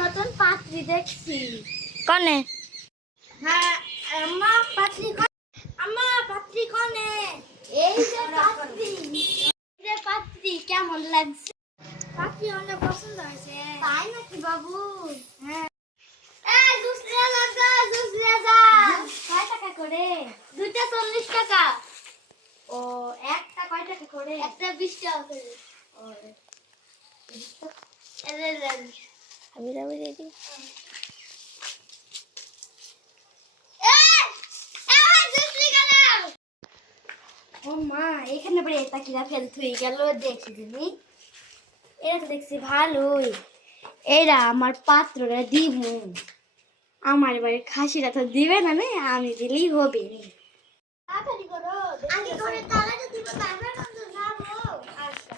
নতুন পাত্রী দেখছি। কনে? হ্যাঁ আম্মা পাত্রী আম্মা পাত্রী কনে? এই যে পাত্রী, এই যে পাত্রী কেমন লাগছে? পাত্রী অনেক পছন্দ হয়েছে। তাই নাকি বাবু? হ্যাঁ। এই জুস নিয়ে লাগা, জুস নিয়ে যা। কয় টাকা করে? দুইটা 40 টাকা। ও একটা কয় টাকা করে? একটা 20 টাকা করে। ও আমি রেডি। ও মা এখানে পরে এটা কি রাখে থুই গেল দেখি দিনি। এরা তো দেখছি ভালোই। এরা আমার পাত্ররা দিব। আমার এবারে খাসিরা তো দিবে না, আমি দিলেই হবে। তাড়াতাড়ি করো, আগে করে তাড়াতাড়ি দিব, তারপরে কিন্তু যাবো। আচ্ছা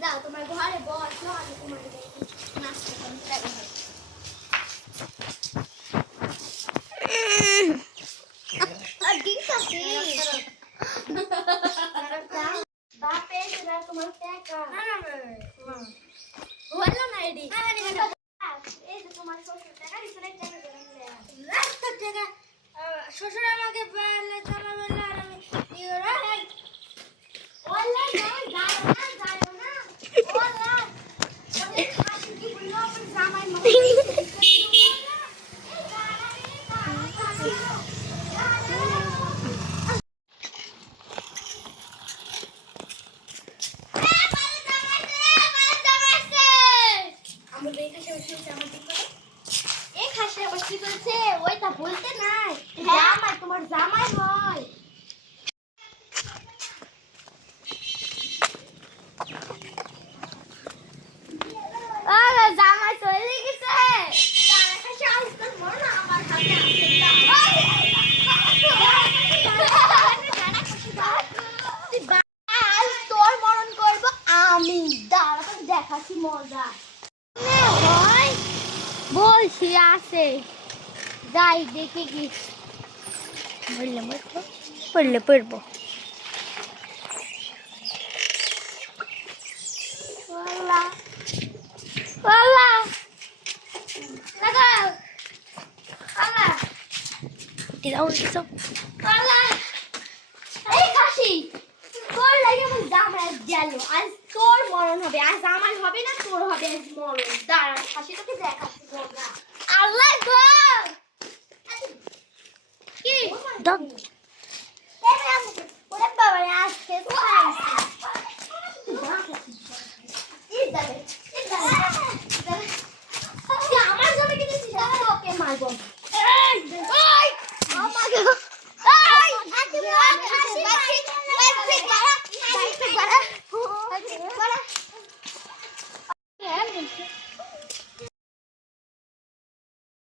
যাও তোমার ঘরে বসো, আমি তোমার নাস্তা করে আর দিন আছে বাপে সেটা তোমার টাকা না হলো না এডি এই যে তোমার শ্বশুর টাকা দিছে না, টাকা টাকা শ্বশুর আমাকে বলে জামা বলে আর আমি দিও রে ওলা না যাও না ওলা ওরে খাসি কি বললো আপনি জামাই ওইটা বলতে নাই জামাই, তোমার জামাই হয়। জামাই চলে গেছে। তোর মরণ করবো আমি, দাঁড়া দেখাচ্ছি মজা। বলছি আছে, যাই দেখে কি পড়লে পড়বো। আজ তোর মরণ হবে, আজ আমার হবে না, তোর হবে আজ মরণ। দাঁড়া খাসি তোকে দেখাচ্ছি মজা। আল্লাহ গো কি ওরে বাবা আজকে তো আমার জন্য কিন্তু ওকে মারবো।